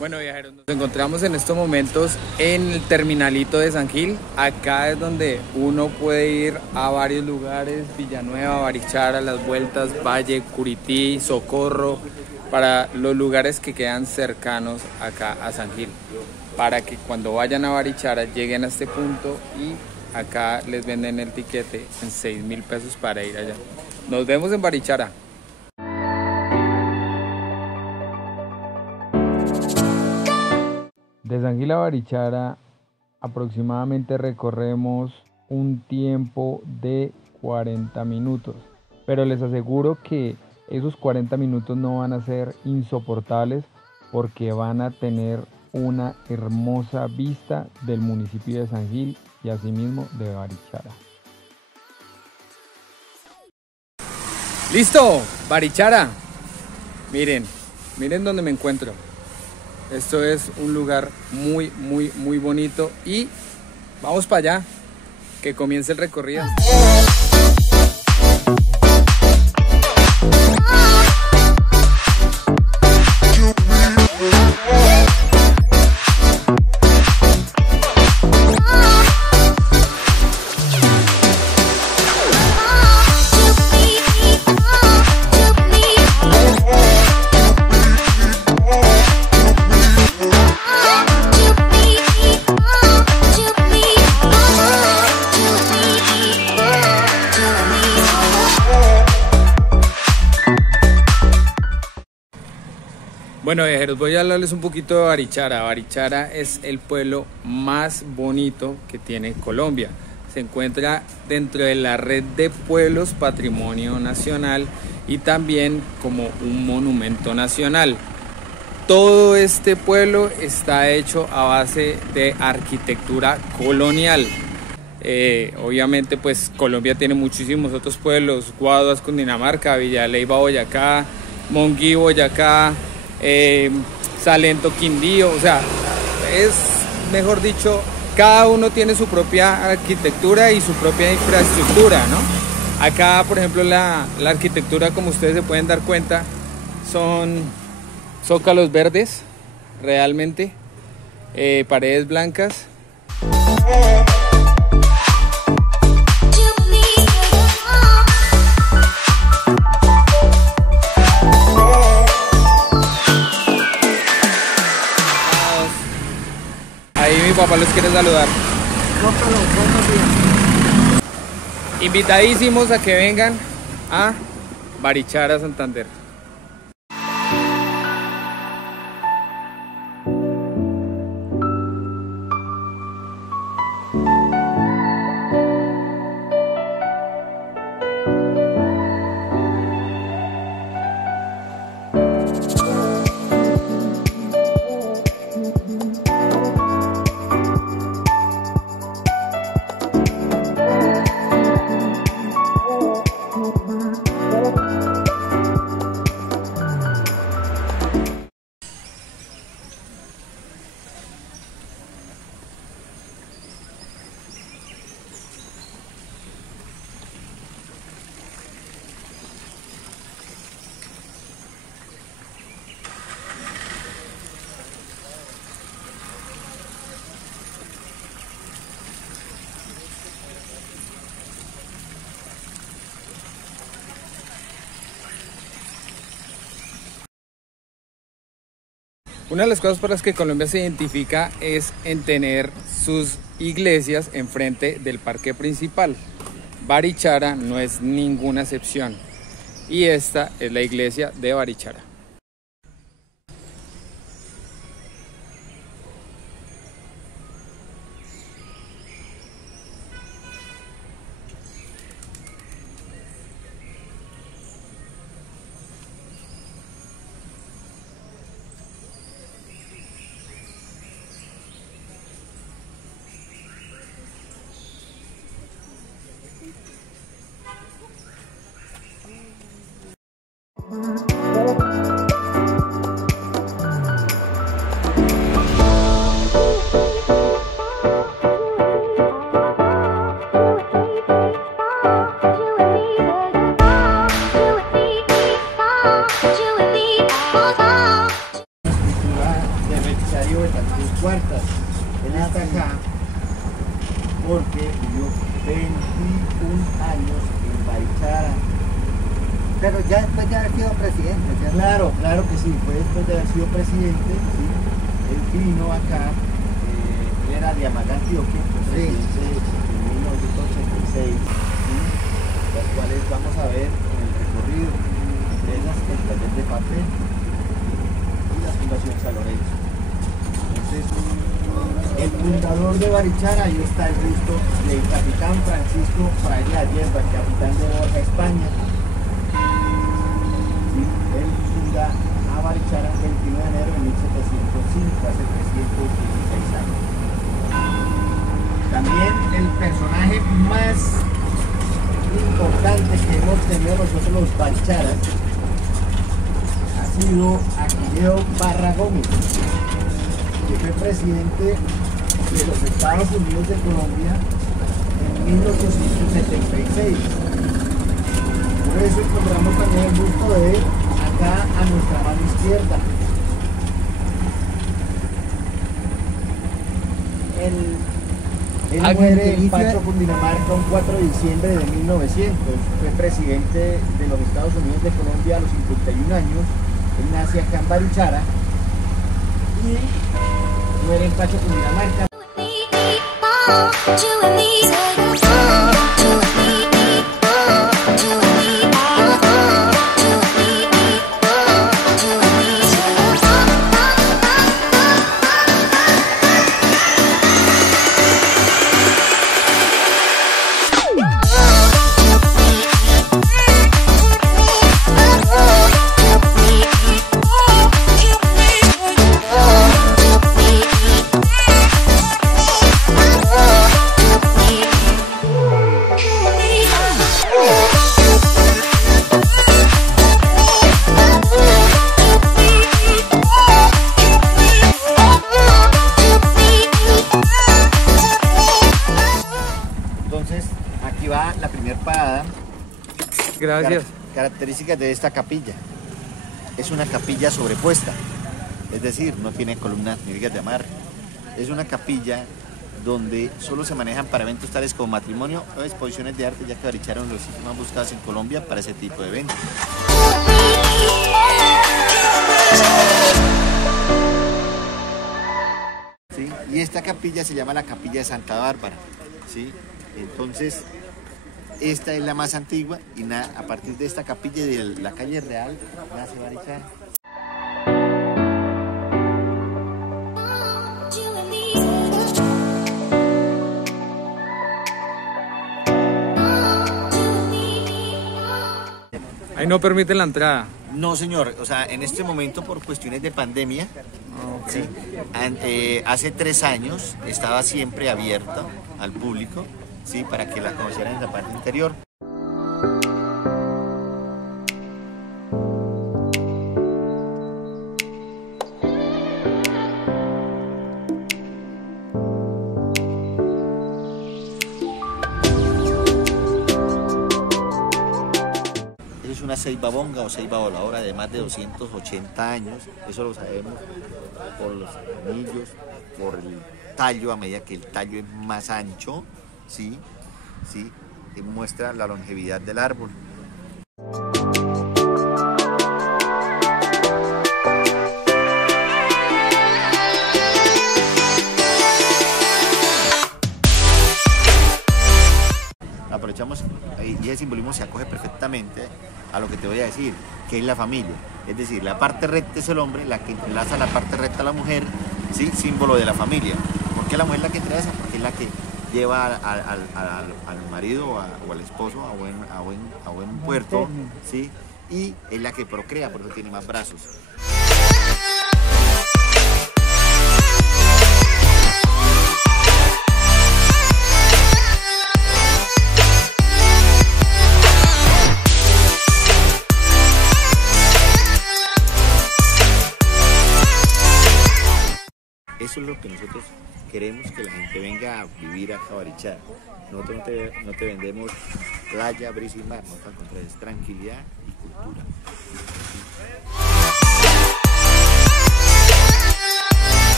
Bueno, viajeros, nos encontramos en estos momentos en el terminalito de San Gil. Acá es donde uno puede ir a varios lugares: Villanueva, Barichara, Las Vueltas, Valle, Curití, Socorro, para los lugares que quedan cercanos acá a San Gil, para que cuando vayan a Barichara lleguen a este punto y acá les venden el tiquete en 6.000 pesos para ir allá. Nos vemos en Barichara. De San Gil a Barichara aproximadamente recorremos un tiempo de 40 minutos, pero les aseguro que esos 40 minutos no van a ser insoportables porque van a tener una hermosa vista del municipio de San Gil y asimismo de Barichara. ¡Listo! Barichara. Miren dónde me encuentro. Esto es un lugar muy bonito y vamos para allá, que comience el recorrido. Bueno, viajeros, voy a hablarles un poquito de Barichara. Barichara es el pueblo más bonito que tiene Colombia. Se encuentra dentro de la red de pueblos Patrimonio Nacional y también como un monumento nacional. Todo este pueblo está hecho a base de arquitectura colonial. Obviamente pues Colombia tiene muchísimos otros pueblos: Guaduas, Cundinamarca, Villa de Leyva, Boyacá, Monguí, Boyacá, Salento, Quindío. O sea, es, mejor dicho, cada uno tiene su propia arquitectura y su propia infraestructura, ¿no? Acá, por ejemplo, la arquitectura, como ustedes se pueden dar cuenta, son zócalos verdes, realmente, paredes blancas. Ahí mi papá los quiere saludar. Invitadísimos a que vengan a Barichara, Santander. Una de las cosas por las que Colombia se identifica es en tener sus iglesias enfrente del parque principal. Barichara no es ninguna excepción y esta es la iglesia de Barichara. 21 años en Barichara. Pero ya después de haber sido presidente. ¿Ya? Claro que sí, fue después de haber sido presidente, ¿sí? Él vino acá, él era de Amaga, Antioquia, fue presidente en 1986, ¿sí? Las cuales vamos a ver en el recorrido, entre ellas el taller de papel y la Fundación San Lorenzo. Entonces, el fundador de Barichara, ahí está el busto del capitán Francisco Fraile Ayerba, el capitán de Borja, España. Sí, él funda a Barichara el 29 de enero de 1705, hace 316 años. También el personaje más importante que hemos tenido nosotros los baricharas ha sido Aquileo Barra Gómez, que fue presidente de los Estados Unidos de Colombia en 1876. Por eso encontramos también el busto de él acá a nuestra mano izquierda. Él muere en Pacho, Cundinamarca, un 4 de diciembre de 1900. Fue presidente de los Estados Unidos de Colombia a los 51 años. Él nace acá en Barichara y muere en Pacho, Cundinamarca. Entonces, aquí va la primera parada. Gracias. Características de esta capilla. Es una capilla sobrepuesta, es decir, no tiene columnas ni vigas de amarre. Es una capilla donde solo se manejan para eventos tales como matrimonio o exposiciones de arte, ya que Barichara es uno de los sitios más buscados en Colombia para ese tipo de eventos. ¿Sí? Y esta capilla se llama la Capilla de Santa Bárbara, ¿sí? Entonces, esta es la más antigua y a partir de esta capilla de la calle Real nace Barichara. Ahí no permiten la entrada. No, señor, o sea, en este momento por cuestiones de pandemia, ¿sí? Hace 3 años estaba siempre abierta al público, ¿sí? Para que la conocieran en la parte interior. Es una ceiba bonga o ceiba voladora de más de 280 años, eso lo sabemos por los anillos, por el tallo, a medida que el tallo es más ancho, ¿sí? ¿Sí? Muestra la longevidad del árbol. Aprovechamos y ese simbolismo se acoge perfectamente a lo que te voy a decir, que es la familia. Es decir, la parte recta es el hombre, la que entrelaza la parte recta a la mujer, ¿sí? Símbolo de la familia. ¿Por qué la mujer es la que entrelaza? Porque es la que lleva al marido o al esposo a buen puerto, ¿sí? Y es la que procrea, por eso tiene más brazos. Eso es lo que nosotros queremos, que la gente venga a vivir acá a Barichara. Nosotros no te vendemos playa, brisa y mar, nosotros al contrario, es tranquilidad y cultura.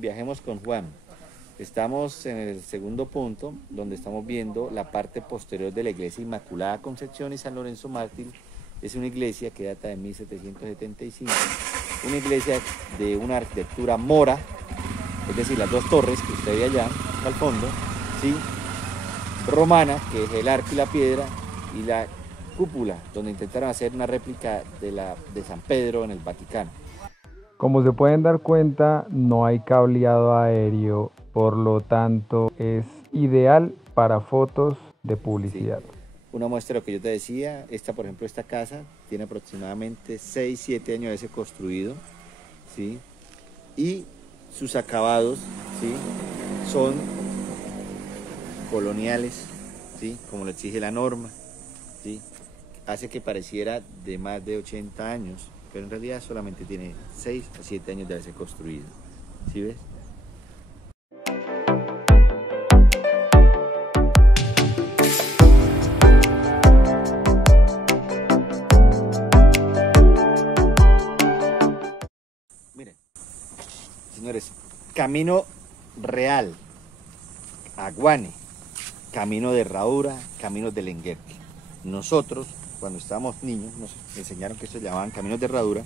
Viajemos con Juan. Estamos en el segundo punto, donde estamos viendo la parte posterior de la iglesia Inmaculada Concepción y San Lorenzo Mártir. Es una iglesia que data de 1775, una iglesia de una arquitectura mora, es decir, las dos torres que usted ve allá al fondo, ¿sí? Romana, que es el arco y la piedra, y la cúpula, donde intentaron hacer una réplica de San Pedro en el Vaticano. Como se pueden dar cuenta, no hay cableado aéreo, por lo tanto es ideal para fotos de publicidad. Sí. Una muestra de lo que yo te decía, por ejemplo, esta casa tiene aproximadamente 6-7 años de ser construido, ¿sí? Y sus acabados, ¿sí? Son coloniales, ¿sí? Como lo exige la norma, ¿sí? Hace que pareciera de más de 80 años, pero en realidad solamente tiene 6 a 7 años de haberse construido, ¿sí ves? Miren, señores, camino real, Aguane, camino de Herradura, camino de Lenguerque. Nosotros, cuando estábamos niños, nos enseñaron que estos llamaban caminos de herradura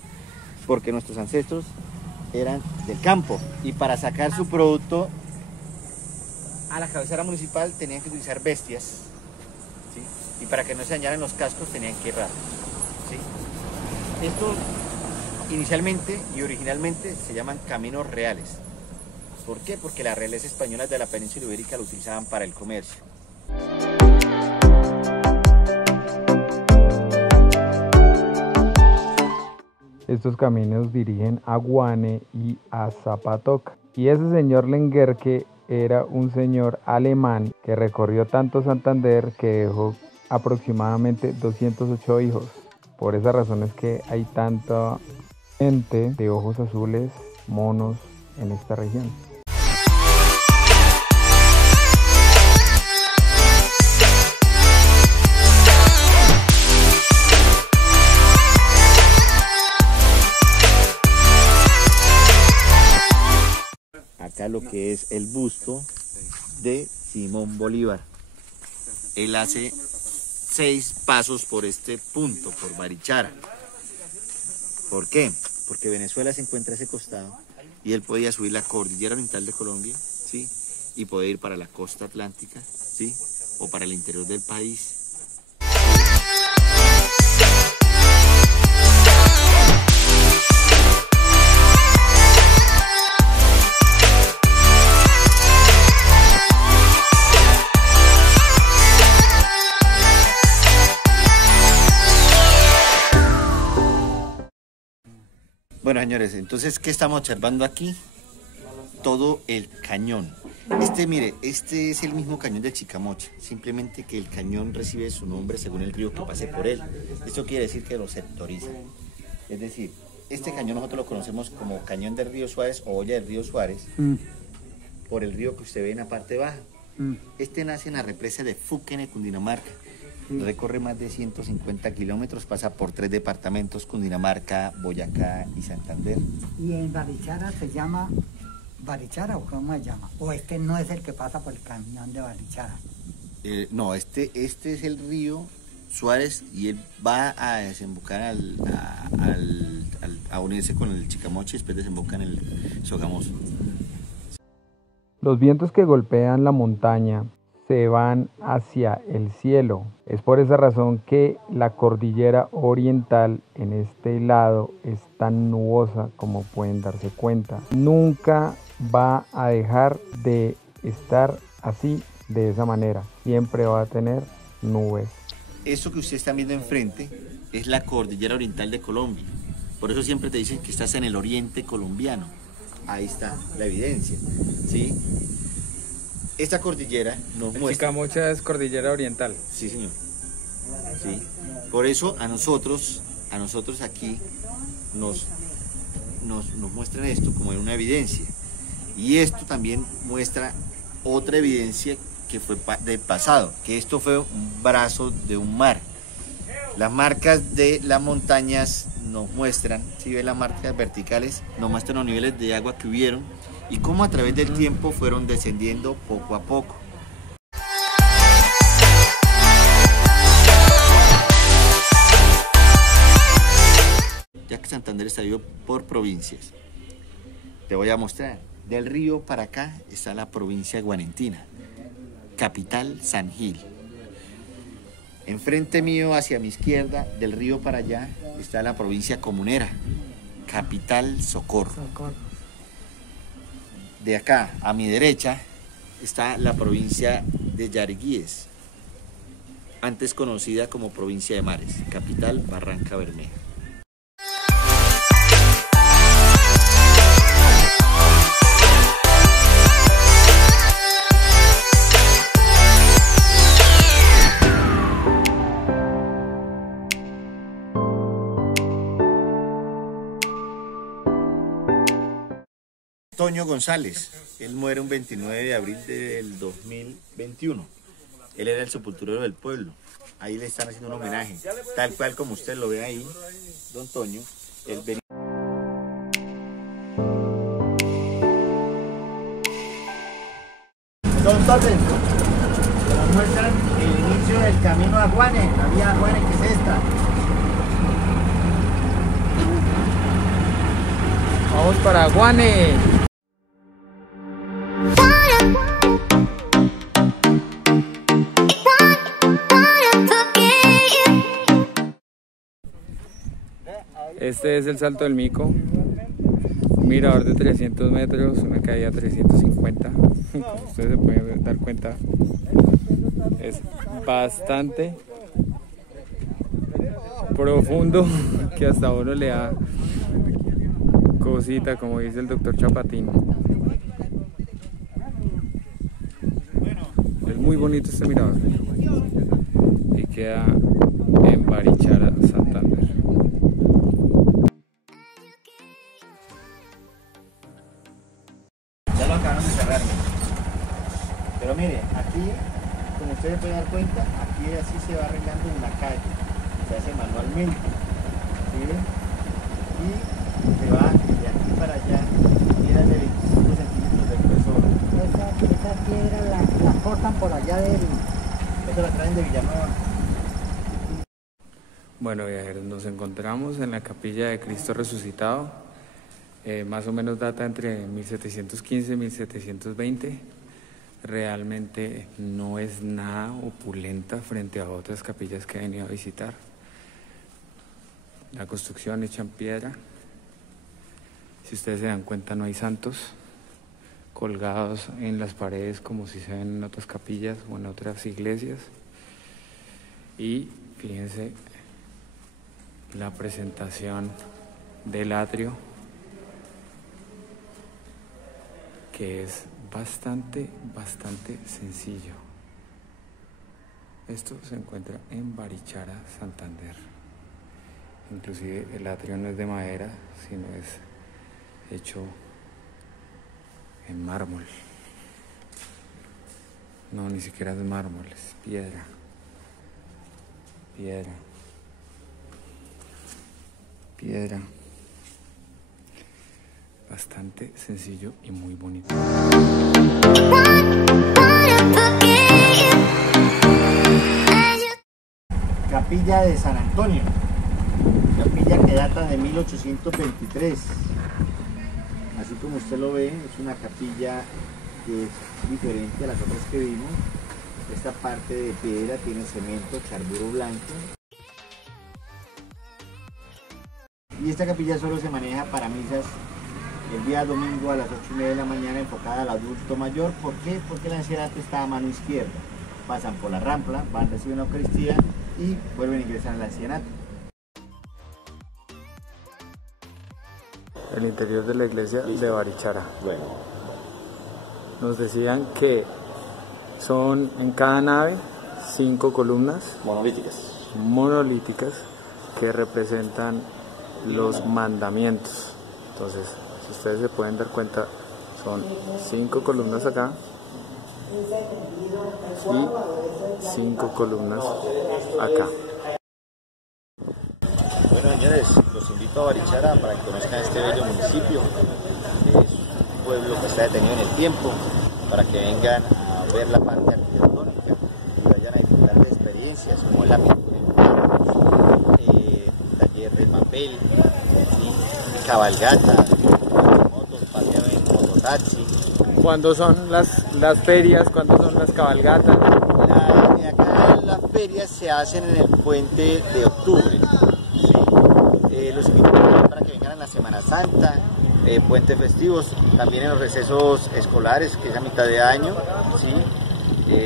porque nuestros ancestros eran del campo y para sacar su producto a la cabecera municipal tenían que utilizar bestias, ¿sí? Y para que no se dañaran los cascos tenían que herrar, ¿sí? Estos inicialmente y originalmente se llaman caminos reales. ¿Por qué? Porque las realezas españolas de la península ibérica lo utilizaban para el comercio. Estos caminos dirigen a Guane y a Zapatoca. Y ese señor Lenguerque era un señor alemán que recorrió tanto Santander que dejó aproximadamente 208 hijos. Por esa razón es que hay tanta gente de ojos azules, monos, en esta región. Acá lo que es el busto de Simón Bolívar. Él hace 6 pasos por este punto, por Barichara. ¿Por qué? Porque Venezuela se encuentra a ese costado y él podía subir la cordillera oriental de Colombia, ¿sí? Y poder ir para la costa atlántica, ¿sí? O para el interior del país. Bueno, señores, entonces, ¿qué estamos observando aquí? Todo el cañón. Mire, este es el mismo cañón de Chicamocha, simplemente que el cañón recibe su nombre según el río que pase por él. Esto quiere decir que lo sectoriza. Es decir, este cañón nosotros lo conocemos como Cañón del Río Suárez o Olla del Río Suárez, por el río que usted ve en la parte baja. Este nace en la represa de Fuquene, Cundinamarca. Recorre más de 150 kilómetros, pasa por 3 departamentos, Cundinamarca, Boyacá y Santander. ¿Y en Barichara se llama Barichara o cómo se llama? ¿O este no es el que pasa por el cañón de Barichara? No, este es el río Suárez y él va a desembocar a unirse con el Chicamocha y después desemboca en el Sogamoso. Los vientos que golpean la montaña se van hacia el cielo. Es por esa razón que la cordillera oriental en este lado es tan nubosa como pueden darse cuenta. Nunca va a dejar de estar así, de esa manera. Siempre va a tener nubes. Esto que ustedes están viendo enfrente es la cordillera oriental de Colombia. Por eso siempre te dicen que estás en el oriente colombiano. Ahí está la evidencia, ¿sí? Esta cordillera nos muestra... Chicamocha es cordillera oriental. Sí, señor. Sí. Por eso a nosotros aquí nos muestran esto como una evidencia. Y esto también muestra otra evidencia que fue del pasado, que esto fue un brazo de un mar. Las marcas de las montañas nos muestran, si ven las marcas verticales, nos muestran los niveles de agua que hubieron y cómo a través del tiempo fueron descendiendo poco a poco. Ya que Santander está dividido por provincias, te voy a mostrar. Del río para acá está la provincia guanentina, capital San Gil. Enfrente mío, hacia mi izquierda, del río para allá, está la provincia comunera, capital Socorro. De acá a mi derecha está la provincia de Yariguíes, antes conocida como provincia de Mares, capital Barranca Bermeja. Toño González, él muere un 29 de abril del 2021. Él era el sepulturero del pueblo. Ahí le están haciendo un homenaje, tal cual como usted lo ve ahí, don Toño. Él venía... Entonces, nos muestran el inicio del camino a Guane, la vía a Guane, que es esta. Vamos para Guane. Este es el Salto del Mico, un mirador de 300 metros, una caída 350. Como ustedes se pueden dar cuenta, es bastante profundo, que hasta uno le da cosita, como dice el doctor Chapatín. Es muy bonito este mirador y queda en Barichara, Santander. Ya lo acabaron de cerrar. Pero mire, aquí, como ustedes pueden dar cuenta, aquí así se va arreglando una calle. Se hace manualmente. ¿Sí? Y se va de aquí para allá, piedras de 25 centímetros de grosor. Esa piedra la cortan por allá del... Eso la traen de Villanueva. Bueno, viajeros, nos encontramos en la capilla de Cristo Resucitado. Más o menos data entre 1715 y 1720. Realmente no es nada opulenta frente a otras capillas que he venido a visitar. La construcción hecha en piedra. Si ustedes se dan cuenta, no hay santos colgados en las paredes como si se ven en otras capillas o en otras iglesias. Y fíjense la presentación del atrio, que es bastante sencillo. Esto se encuentra en Barichara, Santander. Inclusive el atrio no es de madera, sino es hecho en mármol. No, ni siquiera es mármol, es piedra. Piedra. Bastante sencillo y muy bonito. Capilla de San Antonio. Capilla que data de 1823. Así como usted lo ve, es una capilla que es diferente a las otras que vimos. Esta parte de piedra tiene cemento, carburo blanco. Y esta capilla solo se maneja para misas el día domingo a las 8:30 de la mañana, enfocada al adulto mayor. ¿Por qué? Porque la ancianato está a mano izquierda. Pasan por la rampla, van, reciben la Eucaristía y vuelven a ingresar al ancianato. El interior de la iglesia de Barichara. Bueno. Nos decían que son en cada nave 5 columnas monolíticas que representan los mandamientos. Entonces, si ustedes se pueden dar cuenta, son 5 columnas acá y 5 columnas acá. Bueno, señores, los invito a Barichara para que conozcan este bello municipio. Es pueblo que está detenido en el tiempo, para que vengan a ver la parte arquitectónica y vayan a disfrutar de experiencias como la pintura en cuadros, taller de papel, ¿sí? Cabalgata, motos, paseo en mototaxi. ¿Cuándo son las ferias? ¿Cuándo son las cabalgatas? Acá las ferias se hacen en el puente de octubre. ¿Sí? Los invito para que vengan a la Semana Santa, puentes festivos, también en los recesos escolares, que es a mitad de año, ¿sí?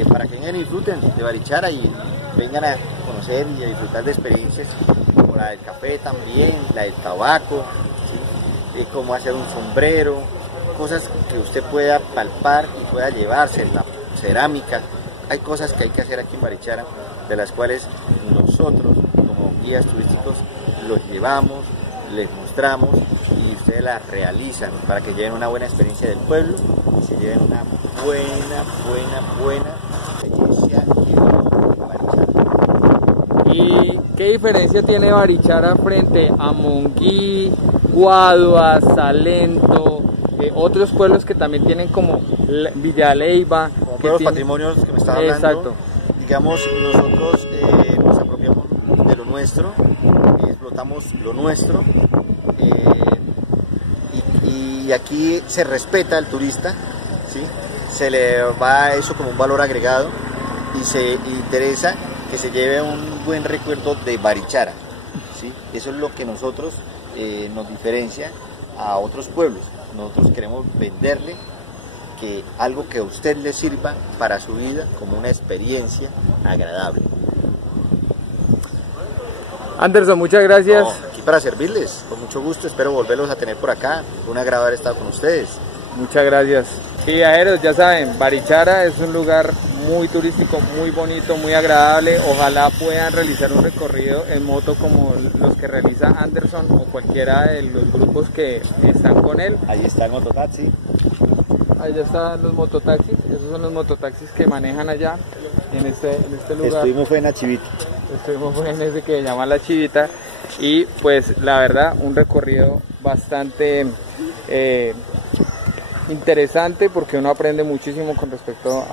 Para que vengan y disfruten de Barichara y vengan a conocer y a disfrutar de experiencias como la del café también, la del tabaco, ¿sí? Cómo hacer un sombrero, cosas que usted pueda palpar y pueda llevarse, la cerámica. Hay cosas que hay que hacer aquí en Barichara, de las cuales nosotros como guías turísticos los llevamos, les mostramos y ustedes las realizan para que lleven una buena experiencia del pueblo y se lleven una buena experiencia de Barichara. ¿Y qué diferencia tiene Barichara frente a Monguí, Guadua, Salento, otros pueblos que también tienen como Villa Leyva? Como pueblos patrimonios que me estás hablando. Exacto. Digamos, nosotros nos apropiamos de lo nuestro, explotamos lo nuestro, y aquí se respeta al turista, ¿sí? Se le va eso como un valor agregado y se interesa que se lleve un buen recuerdo de Barichara, ¿sí? Eso es lo que nosotros nos diferencia a otros pueblos. Nosotros queremos venderle que algo que a usted le sirva para su vida como una experiencia agradable. Anderson, muchas gracias. No, aquí para servirles, con mucho gusto, espero volverlos a tener por acá. Un agradable haber estado con ustedes. Muchas gracias. Sí, viajeros, ya saben, Barichara es un lugar muy turístico, muy bonito, muy agradable. Ojalá puedan realizar un recorrido en moto como los que realiza Anderson o cualquiera de los grupos que están con él. Ahí está el mototaxi. Ahí ya están los mototaxis, esos son los mototaxis que manejan allá en este lugar. Estuvimos fue en la Chivita. Estuvimos en ese que se llama La Chivita y pues la verdad un recorrido bastante interesante porque uno aprende muchísimo con respecto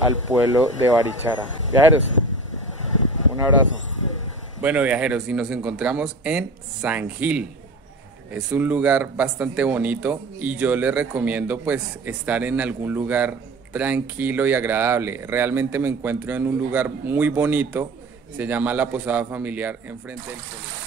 al pueblo de Barichara. Viajeros, un abrazo. Bueno, viajeros, y nos encontramos en San Gil. Es un lugar bastante bonito y yo les recomiendo pues estar en algún lugar tranquilo y agradable. Realmente me encuentro en un lugar muy bonito, se llama La Posada Familiar, enfrente del colegio.